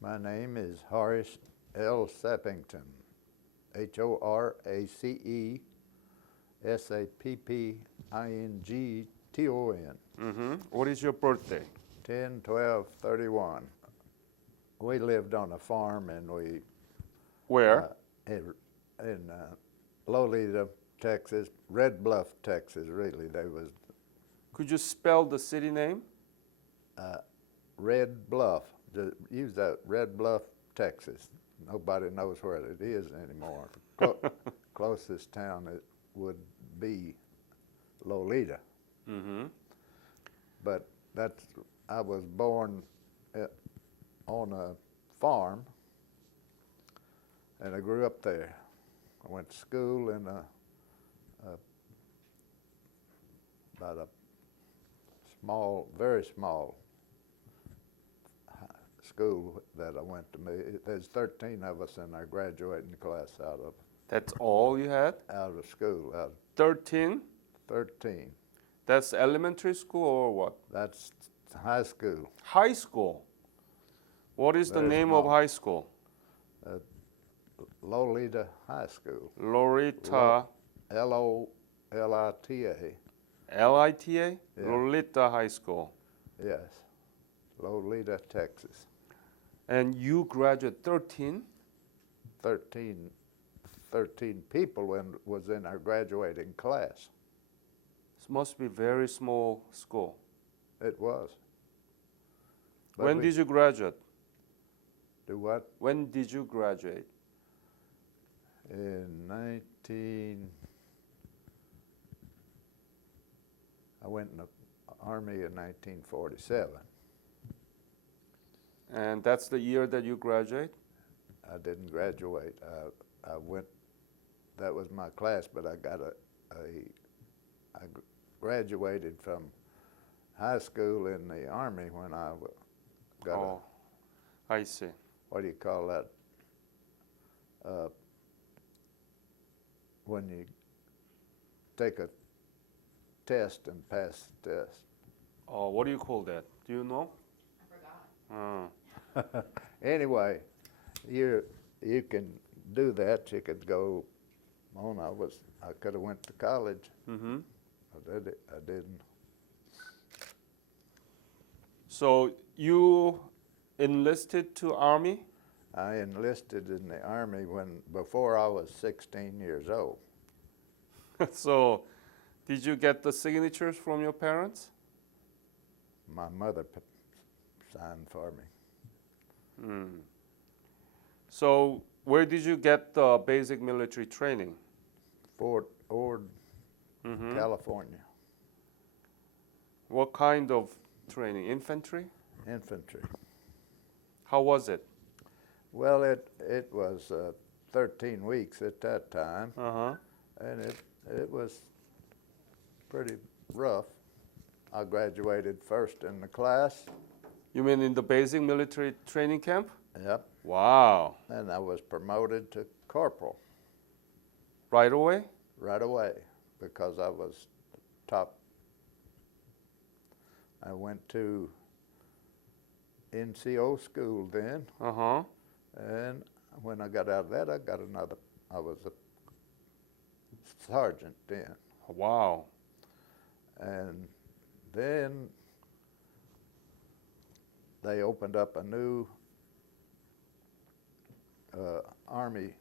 My name is Horace L. Sappington, Horace Sappington. What is your birthday? 10/12/31. We lived on a farm and Where? in Lolita, Texas, Red Bluff, Texas. Really, there was Could you spell the city name? Red Bluff. Use that, Red Bluff, Texas. Nobody knows where it is anymore. Closest town it would be Lolita. But I was born on a farm, and I grew up there. I went to school in about a small, very small school that I went to. There's 13 of us in our graduating class That's all you had? out of school. 13? 13. That's elementary school or what? That's high school. High school. What is the Very name of small. high school? Lolita High School. Lolita. Lolita. Lita? Yeah. Lolita High School. Yes. Lolita, Texas. And you graduate 13? 13 people was in our graduating class. This must be very small school. It was. But When did you graduate? do what? When did you graduate? I went in the Army in 1947. And that's the year that you graduate? I didn't graduate. I went. That was my class, but I graduated from high school in the Army when I got I see. what do you call that? When you take a test and pass the test. Oh, what do you call that? Do you know? I forgot. Anyway, you can do that. You could go on. I could have went to college. I didn't. So you enlisted to Army? I enlisted in the Army before I was 16 years old. So did you get the signatures from your parents? My mother signed for me. So where did you get the basic military training? Fort Ord, California. What kind of training? Infantry? Infantry. How was it? Well, it was 13 weeks at that time, and it was pretty rough. I graduated first in the class. You mean in the basic military training camp? Yep. Wow. And I was promoted to corporal Right away? right away because I was top. I went to NCO school then, and when I got out of that, I was a sergeant then. Wow. And then they opened up a new Army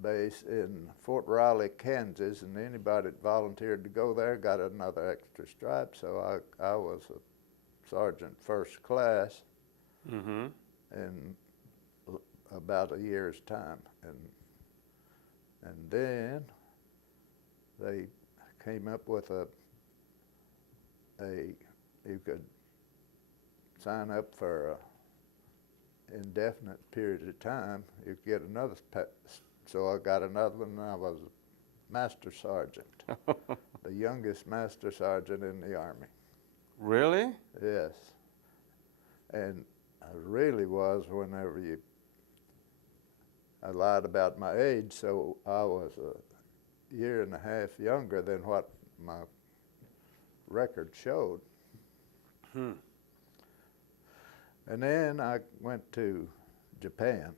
base in Fort Riley, Kansas, and anybody that volunteered to go there got another extra stripe. So I was a sergeant first class in about a year's time, and then they came up with you could sign up for an indefinite period of time. You could get another, so I got another one, and I was a master sergeant, the youngest master sergeant in the Army. Really? Yes, and I really was. I lied about my age, so I was a year and a half younger than what my record showed. And then I went to Japan,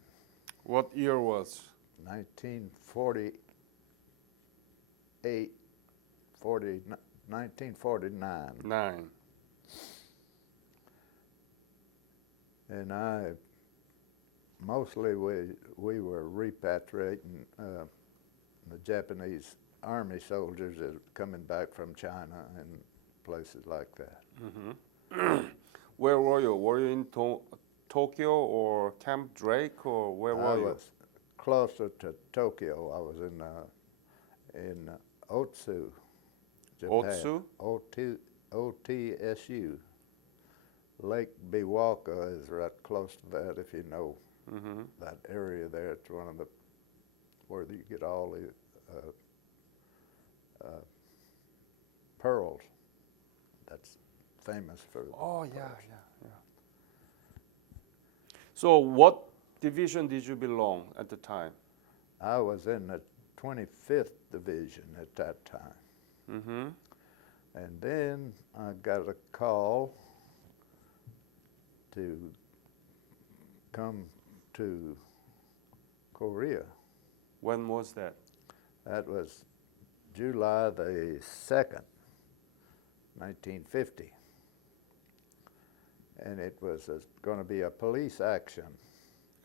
What year was? 1948, 1949. 9. And mostly we were repatriating the Japanese army soldiers that were coming back from China and places like that. Where were you? Were you in Tokyo or Camp Drake, or where were I you? was closer to Tokyo. I was in Otsu, Japan. Otsu? OTSU. Lake Biwaka is right close to that, if you know that area there. It's one of the where you get all the pearls. That's famous for. Oh, yeah. So what division did you belong at the time? I was in the 25th Division at that time. And then I got a call to come to Korea. When was that? That was July the 2nd, 1950. And it was going to be a police action.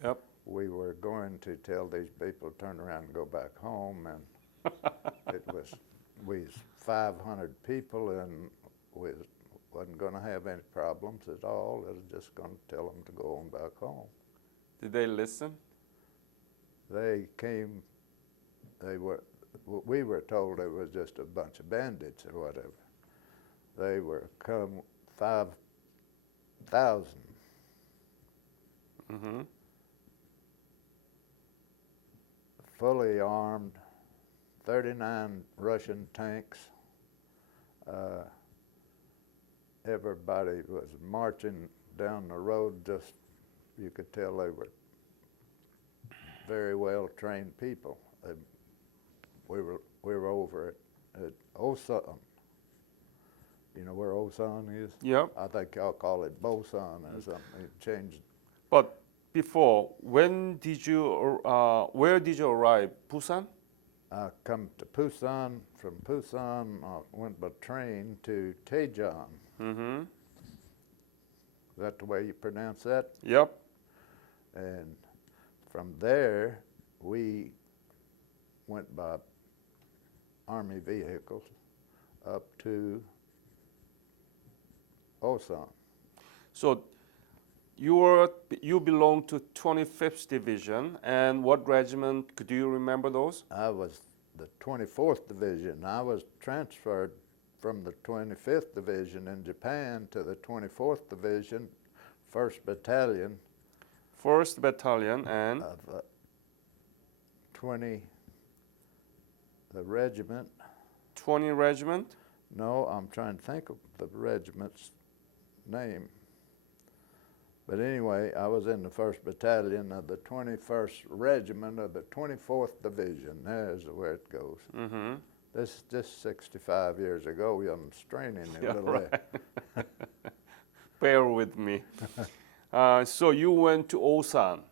Yep. We were going to tell these people turn around and go back home, and we was 500 people, and we wasn't going to have any problems at all. It was just going to tell them to go on back home. Did they listen? They came. We were told it was just a bunch of bandits or whatever. They were come 5,000. Fully armed, 39 Russian tanks. Everybody was marching down the road. Just you could tell they were very well trained people. We were over at Osan. You know where Osan is? Yep. I think y'all call it Bosan or something. It changed. But before, where did you arrive? Busan? I come to Busan. From Busan, I went by train to Daejeon. Is that the way you pronounce that? Yep. And from there, we went by Army vehicles up to Osan. So you belong to 25th Division, and what regiment? Do you remember those? I was the 24th Division. I was transferred from the 25th Division in Japan to the 24th Division, 1st Battalion. 1st Battalion and? Of 20, the regiment. 20 Regiment? No, I'm trying to think of the regiment's name. But anyway, I was in the 1st Battalion of the 21st Regiment of the 24th Division. There's where it goes. This is just 65 years ago. I'm straining a little there. Bear with me. So you went to Osan.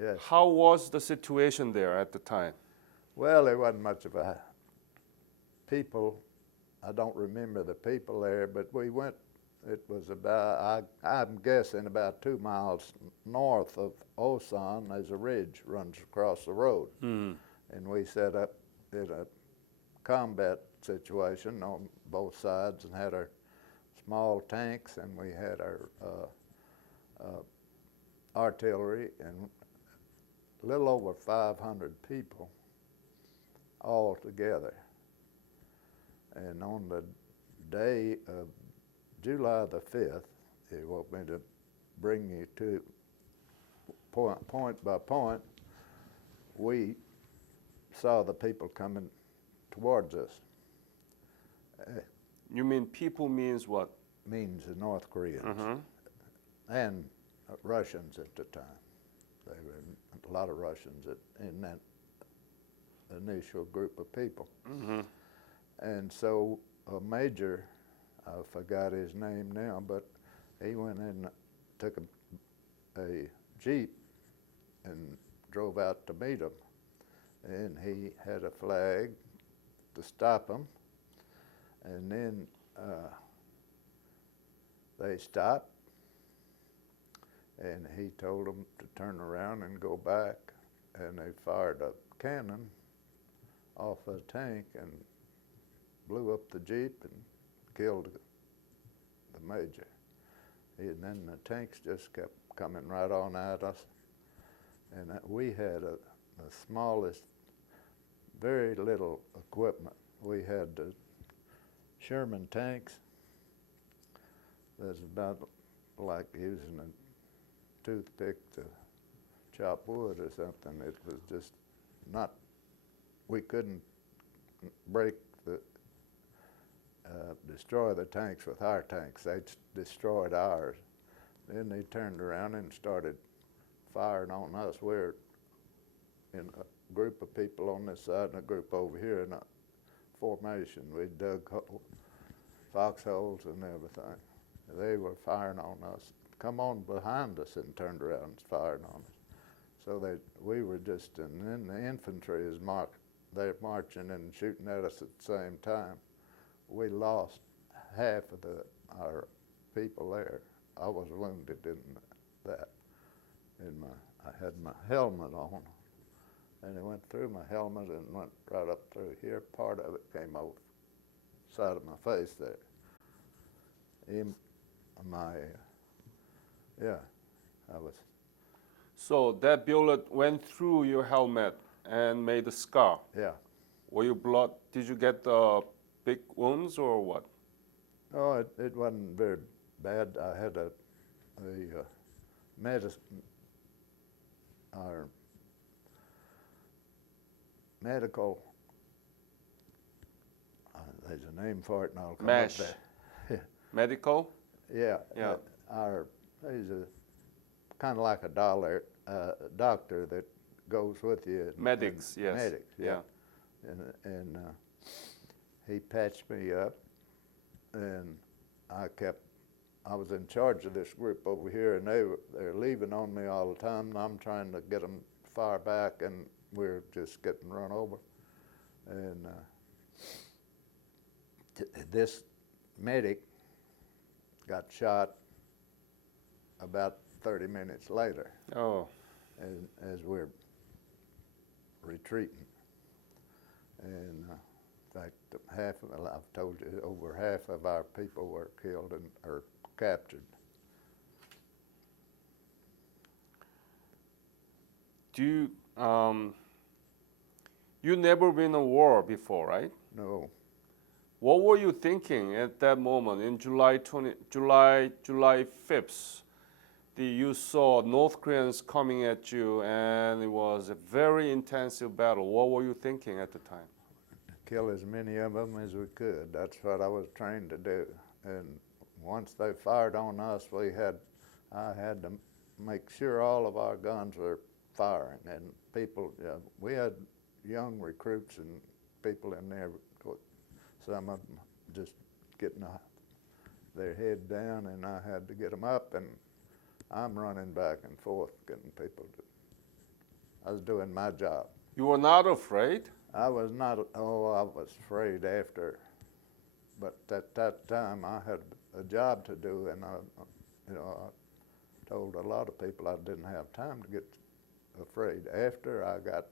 Yes. How was the situation there at the time? Well, there wasn't much of a people. I don't remember the people there, but we went. It was about, I'm guessing, about 2 miles north of Osan. There's a ridge runs across the road. And we set up in a combat situation on both sides and had our small tanks, and we had our artillery, and a little over 500 people all together. And on the day of July the 5th, he want me to bring you to point by point. We saw the people coming towards us. You mean people means what? Means the North Koreans and Russians at the time. There were a lot of Russians in that initial group of people. And so a major, I forgot his name now, but he went in and took a a Jeep and drove out to meet them. And he had a flag to stop them. And then they stopped, and he told them to turn around and go back. And they fired a cannon off a tank and blew up the Jeep and killed the major. And then the tanks just kept coming right on at us. And we had the smallest, very little equipment. We had the Sherman tanks. That's about like using a toothpick to chop wood or something. It was just not, we couldn't break the, destroy the tanks with our tanks. They destroyed ours. Then they turned around and started firing on us. We're in a group of people on this side and a group over here in a formation. We dug foxholes and everything. They were firing on us. Come on behind us and turned around and fired on us. So we were just, and then the infantry is they're marching and shooting at us at the same time. We lost half of our people there. I was wounded in that. I had my helmet on, and it went through my helmet and went right up through here. Part of it came over side of my face there. I was. So that bullet went through your helmet and made a scar. Yeah. Were you blood? Did you get big wounds or what? No, it wasn't very bad. I had a medical, there's a name for it and I'll come Mesh. up there. Medical? Yeah. Yeah. He's a kind of like a doctor that goes with you. Medics, yes. Medics, yeah. And he patched me up, and I was in charge of this group over here, and they're leaving on me all the time, and I'm trying to get them far back, and we're just getting run over. And this medic got shot about 30 minutes later. Oh. As we're retreating. And in fact, I've told you, over half of our people were killed or captured. You never been in a war before, right? No. What were you thinking at that moment in July 5th? You saw North Koreans coming at you, and it was a very intensive battle. What were you thinking at the time? Kill as many of them as we could. That's what I was trained to do. And once they fired on us, I had to make sure all of our guns were firing. And people, we had young recruits and people in there, some of them just getting their head down, and I had to get them up, and I'm running back and forth getting people I was doing my job. You were not afraid? I was not, I was afraid after, but at that time I had a job to do, and I told a lot of people I didn't have time to get afraid. After I got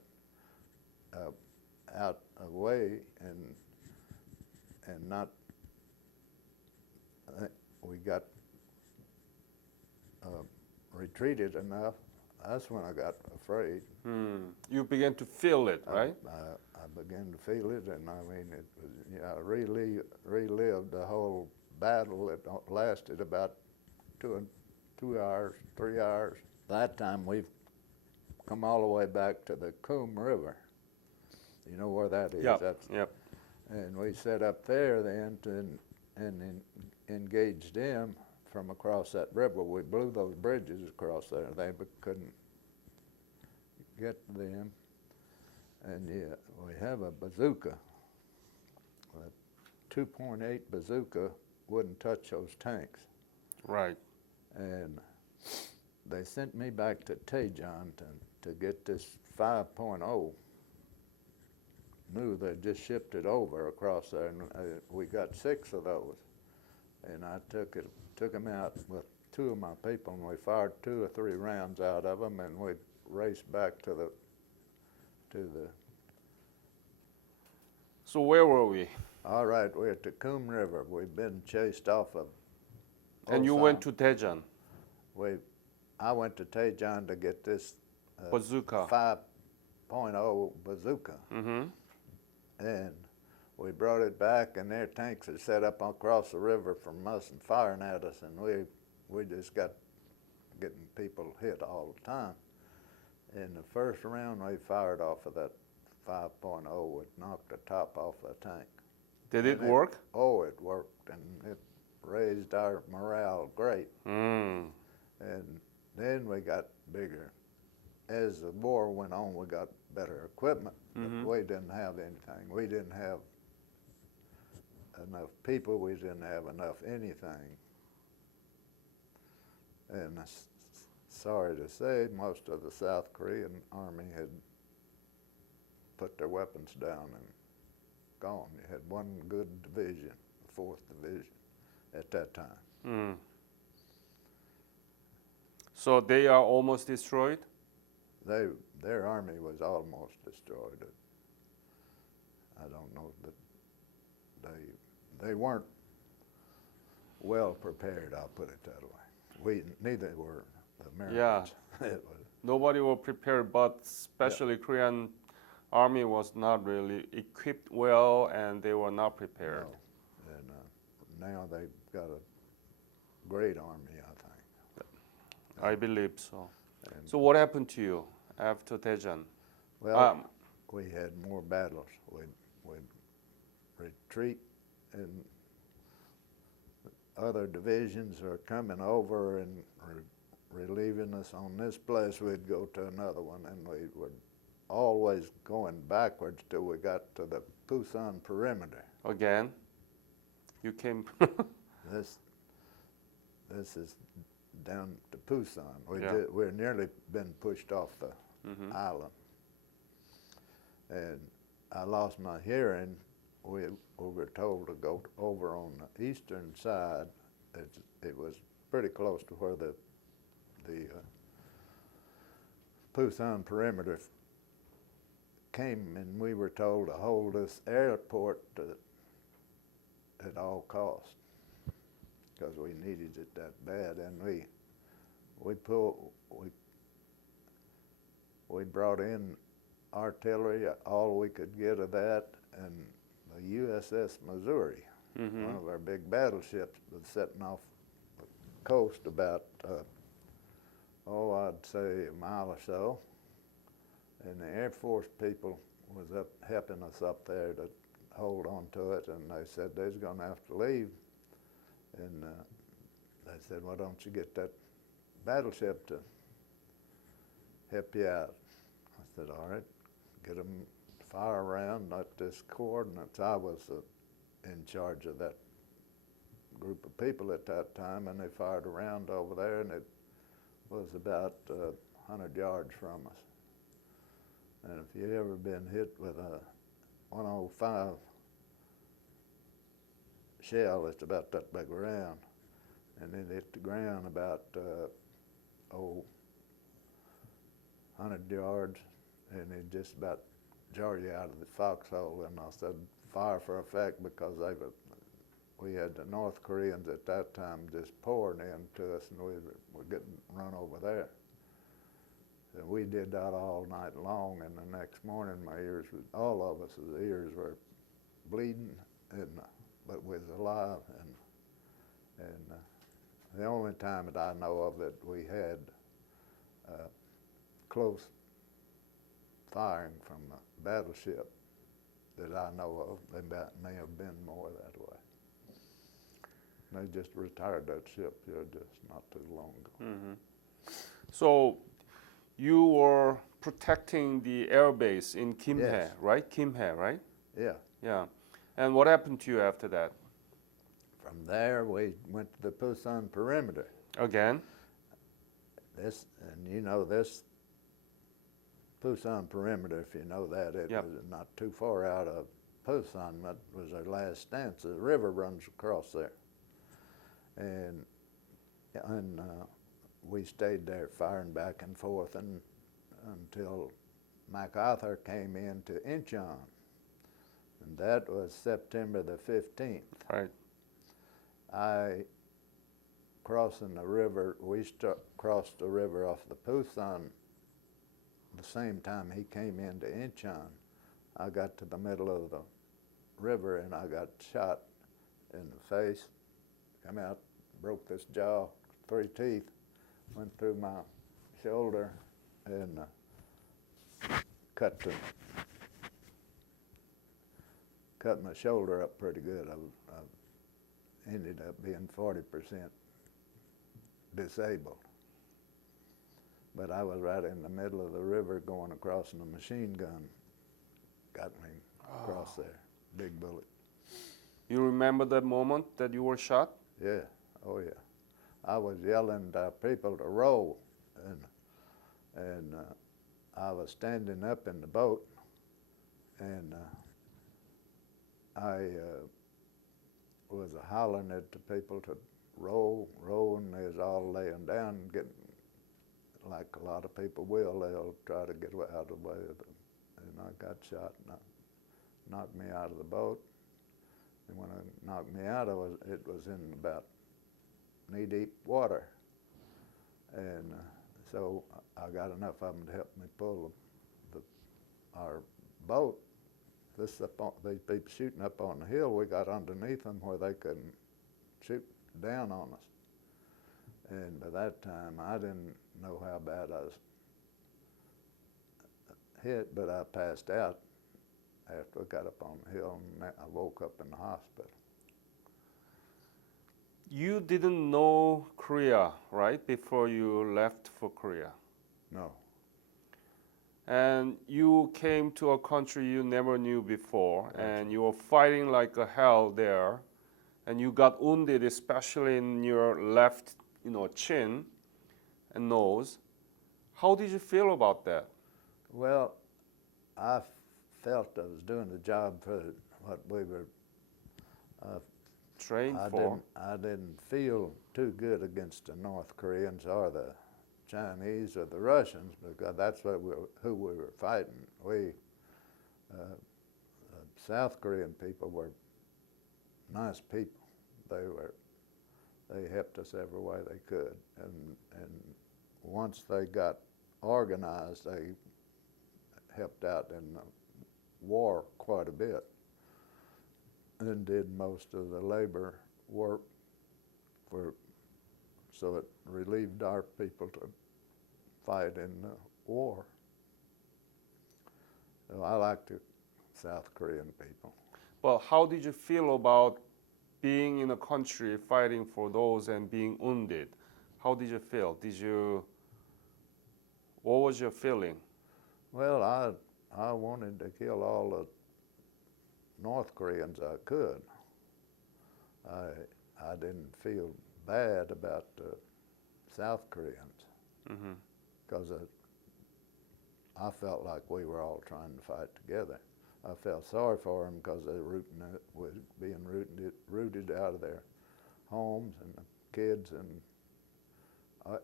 out of the way and not, we got retreated enough, that's when I got afraid. You began to feel it, right? I began to feel it, and I mean, it was, I relived the whole battle. It lasted about 2 hours, 3 hours. That time we've come all the way back to the Coombe River. You know where that is? Yep. And we set up there then and engaged them from across that river. We blew those bridges across there. They couldn't get to them. And yeah, we have a bazooka. A 2.8 bazooka wouldn't touch those tanks. Right. And they sent me back to Tejon to get this 5.0. Knew they just shipped it over across there, and we got 6 of those. And I took them out with 2 of my people, and we fired 2 or 3 rounds out of them, and we raced back to the. So where were we? All right, we're at the Coombe River. We've been chased off of. And you went to Daejeon. I went to Tejon to get this Bazooka. 5.0 bazooka. Mm-hmm. And we brought it back, and their tanks are set up across the river from us and firing at us, and we just got getting people hit all the time. In the first round we fired off of that 5.0, it knocked the top off the tank. Did it work? Oh, it worked, and it raised our morale great. Mm. And then we got bigger. As the war went on, we got better equipment, Mm-hmm. but we didn't have anything. We didn't have enough people. We didn't have enough anything. And sorry to say, most of the South Korean army had put their weapons down and gone. You had one good division, the 4th Division, at that time. Mm. So they are almost destroyed? Their army was almost destroyed. I don't know that they weren't well prepared. I'll put it that way. Neither were the Americans. Yeah. It was, Nobody was prepared, but especially Korean army was not really equipped well, and they were not prepared. no. And now they've got a great army, I think. I believe so. And So what happened to you after Daejeon? well, we had more battles. We'd retreat, and other divisions are coming over and relieving us on this place. We'd go to another one, and we were always going backwards till we got to the Pusan perimeter. Again? You came. This is down to Pusan. Yeah. We're nearly been pushed off the Mhm. island. And I lost my hearing. We were told to go over on the eastern side. It was pretty close to where the Pusan perimeter came, and we were told to hold this airport at all costs because we needed it that bad. And we brought in artillery, all we could get of that, and the USS Missouri, Mhm. one of our big battleships, was sitting off the coast about, I'd say a mile or so. And the Air Force people was up helping us up there to hold on to it, and they said they was gonna have to leave. And they said, why don't you get that battleship to help you out? I said, all right, get them fire around at this coordinates. I was in charge of that group of people at that time, and they fired around over there, and it was about 100 yards from us. And if you've ever been hit with a 105 shell, it's about that big around, and it hit the ground about 100 yards, and it just about jar you out of the foxhole. And I said fire for effect, because we had the North Koreans at that time just pouring into us, and we were getting run over there. And we did that all night long, and the next morning all of us' ears were bleeding, but we was alive. And the only time that I know of that we had close firing from a battleship that I know of, there may have been more that way. They just retired that ship here just not too long ago. Mm-hmm. So you were protecting the air base in Kimhae, Yes. right? Kimhae, right? Yeah. Yeah. And what happened to you after that? From there, we went to the Pusan perimeter. Again? this, and you know this Pusan perimeter, if you know that, it Yep. was not too far out of Pusan. That was our last stance. The river runs across there, and we stayed there firing back and forth until MacArthur came into Incheon, and that was September the 15th. Right. I crossing the river, we crossed the river off the Pusan the same time he came into Incheon. I got to the middle of the river and I got shot in the face, come out, broke this jaw, 3 teeth, went through my shoulder and cut my shoulder up pretty good. I ended up being 40% disabled. But I was right in the middle of the river going across, and a machine gun got me across there. Big bullet. You remember that moment that you were shot? Yeah, oh yeah. I was yelling to people to row, and I was standing up in the boat, and I was hollering at the people to row, and they was all laying down, getting, like a lot of people will, they'll try to get out of the way of it. And I got shot, and knocked me out of the boat. And when it knocked me out, it was in about knee-deep water. And so I got enough of them to help me pull our boat. These people shooting up on the hill, we got underneath them where they couldn't shoot down on us. And by that time, I didn't know how bad I was hit, but I passed out after I got up on the hill, and I woke up in the hospital. You didn't know Korea, right, before you left for Korea? No. And you came to a country you never knew before, That's and you were fighting like a hell there, and you got wounded, especially in your left, chin and nose. How did you feel about that? Well, I felt I was doing the job for what we were Trained for? I didn't feel too good against the North Koreans or the Chinese or the Russians, because that's who we were fighting. We, South Korean people were nice people. They helped us every way they could, and once they got organized, they helped out in the war quite a bit and did most of the labor work so it relieved our people to fight in the war. So I like the South Korean people. Well, how did you feel about being in a country fighting for those and being wounded? How did you feel? What was your feeling? Well, I wanted to kill all the North Koreans I could. I didn't feel bad about the South Koreans, because I felt like we were all trying to fight together. I felt sorry for them because they were being rooted out of their homes, and the kids, and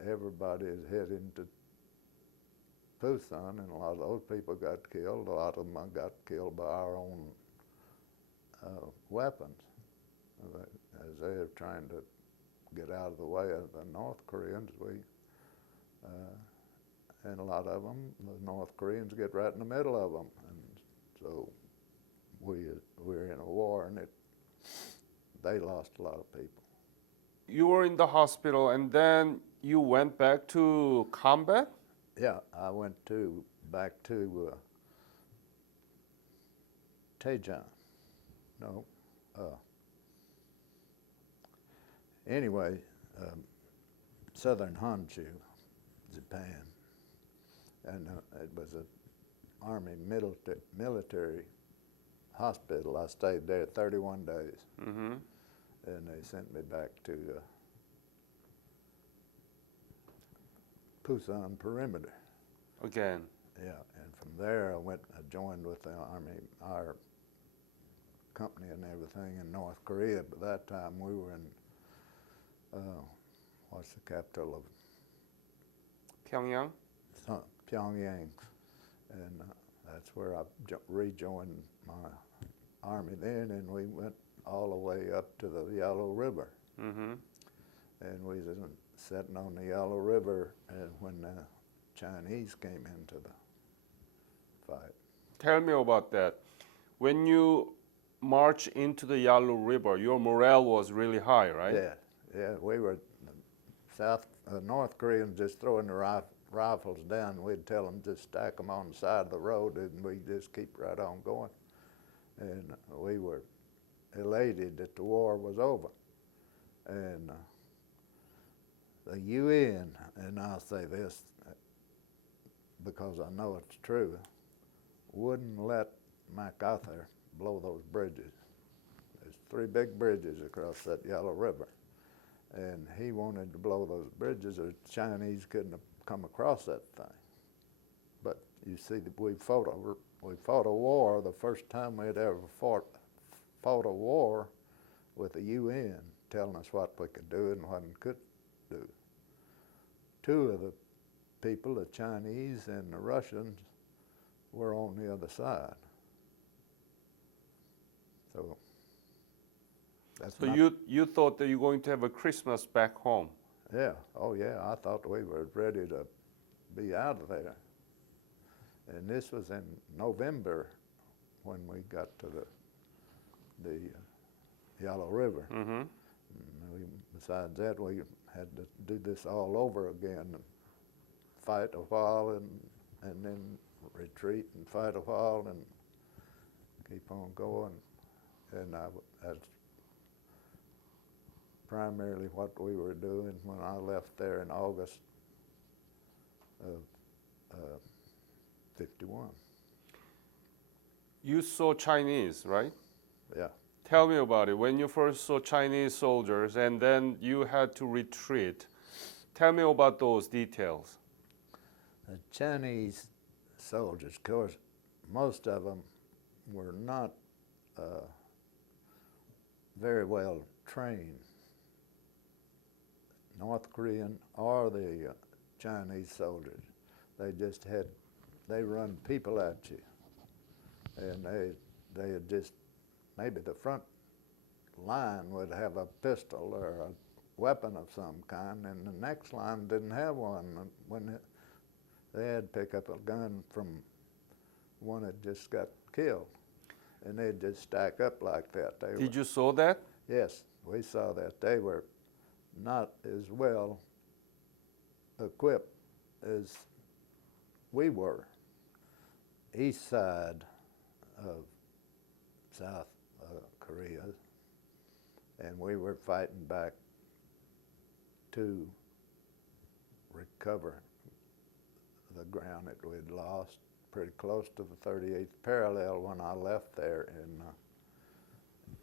everybody is heading to Pusan, and a lot of those people got killed. A lot of them got killed by our own weapons, as they were trying to get out of the way of the North Koreans. And a lot of them, the North Koreans get right in the middle of them, and so we're in a war, and they lost a lot of people. You were in the hospital, and then you went back to combat? Yeah, I went back to Daejeon. No. Anyway, southern Honshu, Japan, and it was an Army military hospital. I stayed there 31 days, and they sent me back to Pusan perimeter. Again. Yeah, and from there I joined with the Army, our company and everything in North Korea. By that time we were in, what's the capital of Pyongyang? Pyongyang, and that's where I rejoined my army then, and we went all the way up to the Yellow River. Mm-hmm. And we was sitting on the Yellow River when the Chinese came into the fight. Tell me about that. When you march into the Yellow River, your morale was really high, right? Yeah, we were North Koreans just throwing the rifles down. We'd tell them just stack them on the side of the road, and we just keep right on going. And we were elated that the war was over. And the UN, and I'll say this because I know it's true, wouldn't let MacArthur blow those bridges. There's 3 big bridges across that Yellow River, and he wanted to blow those bridges, or the Chinese couldn't have come across that thing. But you see, we fought a war, the first time we'd ever fought a war with the UN telling us what we could do and what we couldn't do. 2 of the people, the Chinese and the Russians, were on the other side. So that's So not, you thought that you're going to have a Christmas back home. yeah, oh yeah, I thought we were ready to be out of there. And this was in November when we got to the Yellow River. Mm-hmm. Besides that, we had to do this all over again, and fight a while and then retreat and fight a while and keep on going. And that's primarily what we were doing when I left there in August of 51. You saw Chinese, right? Yeah. Tell me about it. When you first saw Chinese soldiers and then you had to retreat, tell me about those details. The Chinese soldiers, of course, most of them were not very well trained, North Korean or the Chinese soldiers. They run people at you, and they had just, maybe the front line would have a pistol or a weapon of some kind, and the next line didn't have one. They had to pick up a gun from one that just got killed, and they'd just stack up like that. Did you saw that? Yes, we saw that. They were not as well equipped as we were. East side of South Korea, and we were fighting back to recover the ground that we'd lost, pretty close to the 38th parallel when I left there in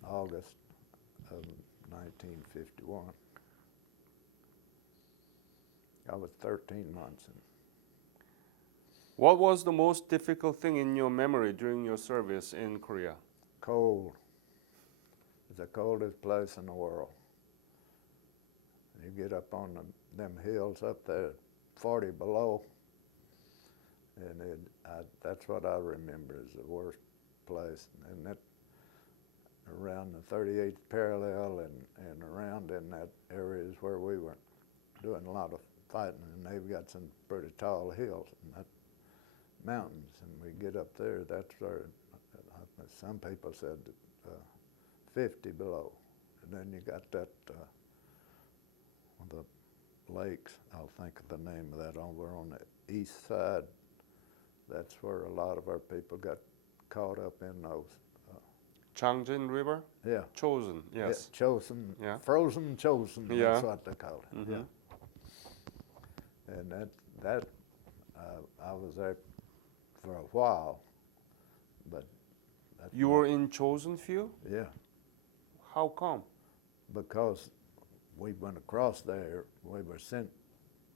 August of 1951. I was 13 months in. What was the most difficult thing in your memory during your service in Korea? Cold. It's the coldest place in the world. You get up on them hills up there, 40 below, and that's what I remember as the worst place. And that around the 38th parallel and around in that area is where we were doing a lot of fighting, and they've got some pretty tall hills and that mountains, and we get up there, that's where some people said 50 below. And then you got that, the lakes, I'll think of the name of that, over on the east side. That's where a lot of our people got caught up in those. Changjin River? Yeah. Chosen, yes. Yeah, Chosen, Yeah. Frozen Chosen, Yeah. that's what they call it. Mm-hmm. Yeah. And that I was there for a while, but You were in Chosen field? yeah, How come? because we went across there, we were sent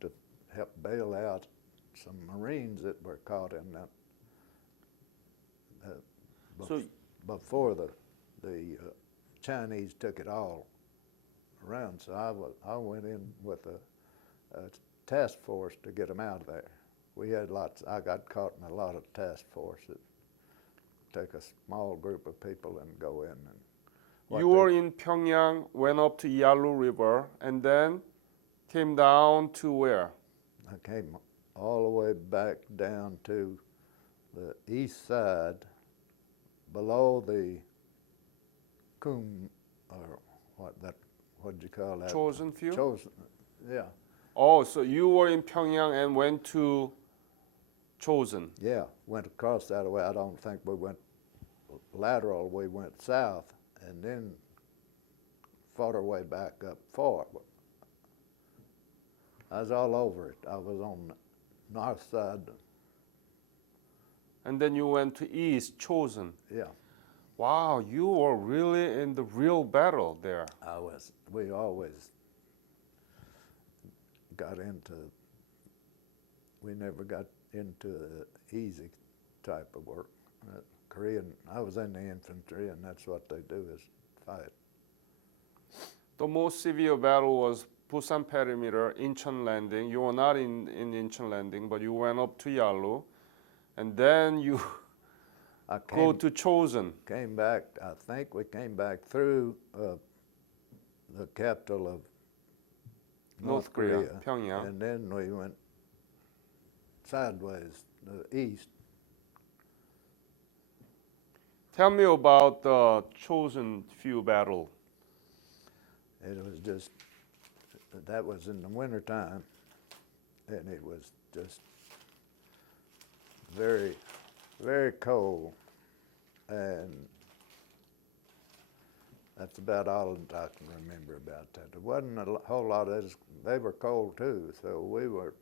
to helped bail out some Marines that were caught in that. So Before the Chinese took it all around, so I went in with a task force to get them out of there. We had lots. I got caught in a lot of task force that take a small group of people and go in. And you were in Pyongyang, went up to Yalu River, and then came down to where? I came all the way back down to the east side, below the Kum, or what'd you call that? Chosen Few? Chosen, yeah. Oh, so you were in Pyongyang and went to Chosen. Yeah, went across that way. I don't think we went lateral. We went south and then fought our way back up forward. I was all over it. I was on the north side. And then you went to east, Chosen. Yeah, Wow, you were really in the real battle there. I was. We always got into. We never got into the easy type of work. Korean. I was in the infantry, and that's what they do is fight. The most severe battle was Busan perimeter, Incheon landing. You were not in Incheon landing, but you went up to Yalu, and then you I go to Chosen. came back. I think we came back through the capital of North Korea, Pyongyang. and then we went sideways, east. Tell me about the Chosen Few battle. It was just, that was in the wintertime, and it was just very, very cold, and that's about all I can remember about that. There wasn't a whole lot of this. They were cold too, so we were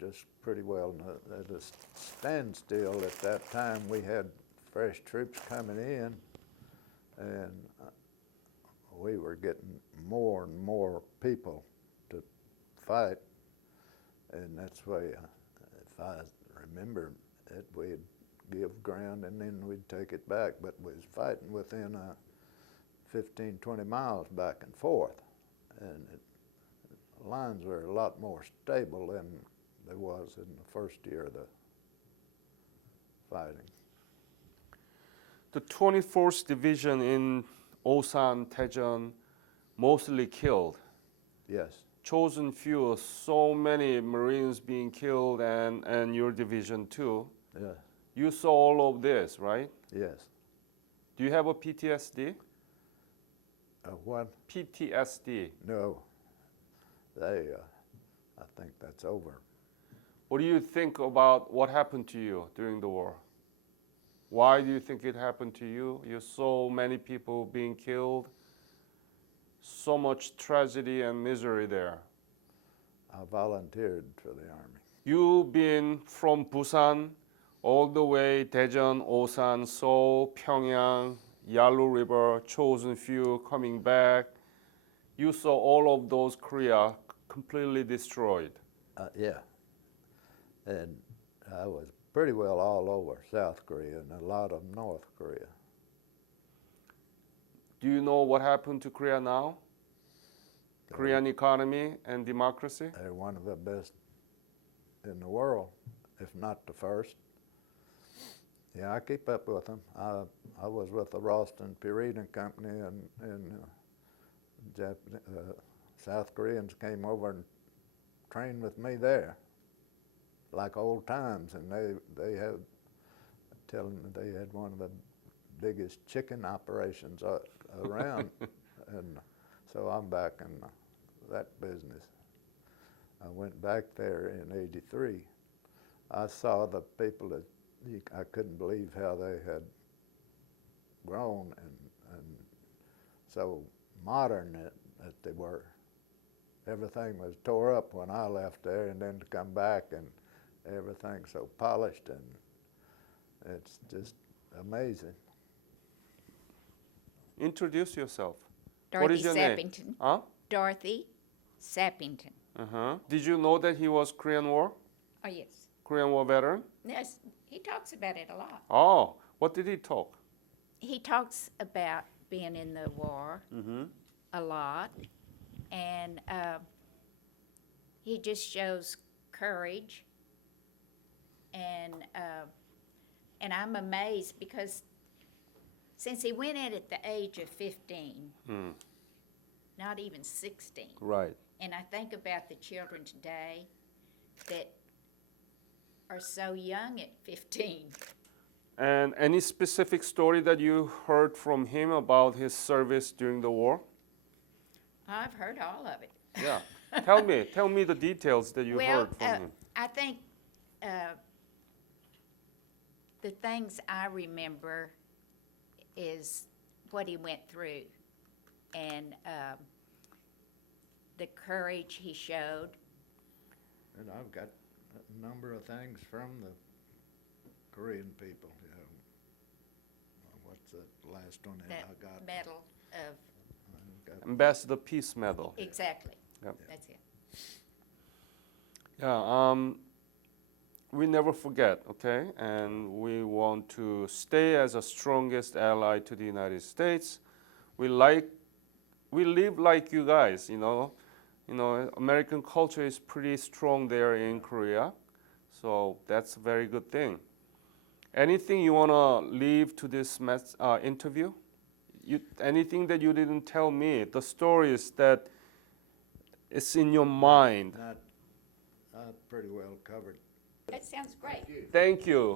just pretty well at a standstill at that time. We had fresh troops coming in, and we were getting more and more people to fight, and that's why, if I remember it, we'd give ground and then we'd take it back, but we was fighting within 15, 20 miles back and forth, and lines were a lot more stable than there was in the first year of the fighting. The 24th Division in Osan, Daejeon, mostly killed. Yes, Chosen Few, so many Marines being killed, and your division too. yeah, You saw all of this, right? yes. Do you have a PTSD? What? PTSD. No, they, I think that's over. What do you think about what happened to you during the war? Why do you think it happened to you? You saw many people being killed, so much tragedy and misery there. I volunteered for the Army. You've been from Busan all the way Daejeon, Osan, Seoul, Pyongyang, Yalu River, Chosen Few, coming back. You saw all of those Korea completely destroyed. Yeah, and I was pretty well all over South Korea and a lot of North Korea. Do you know what happened to Korea now? Korean economy and democracy? They're one of the best in the world, if not the first. Yeah, I keep up with them. I was with the Ralston Purina Company, and South Koreans came over and trained with me there, like old times, and they had telling me they had one of the biggest chicken operations around, and so I'm back in that business. I went back there in '83. I saw the people that I couldn't believe how they had grown and so modern that they were. Everything was tore up when I left there, and then to come back and everything so polished, and it's just amazing. Introduce yourself. Dorothy What is your Sappington. name? Huh? Dorothy Sappington. Uh-huh. Did you know that he was Korean War? Oh, yes. Korean War veteran? Yes, he talks about it a lot. Oh, what did he talk? He talks about being in the war a lot, and he just shows courage, and I'm amazed because since he went in at the age of 15, not even 16, Right. and I think about the children today that are so young at 15. And any specific story that you heard from him about his service during the war? I've heard all of it. Yeah. Tell me the details that you heard from him. I think the things I remember is what he went through and the courage he showed. And I've got a number of things from the Korean people. You know, what's the last one that That I got? medal of, I've got Ambassador Peace Medal. exactly. Yep. That's it. Yeah. We never forget, okay? And we want to stay as the strongest ally to the United States. We live like you guys, you know. American culture is pretty strong there in Korea. So that's a very good thing. Anything you want to leave to this interview? Anything that you didn't tell me? The stories that is in your mind? not pretty well covered. That sounds great. Thank you.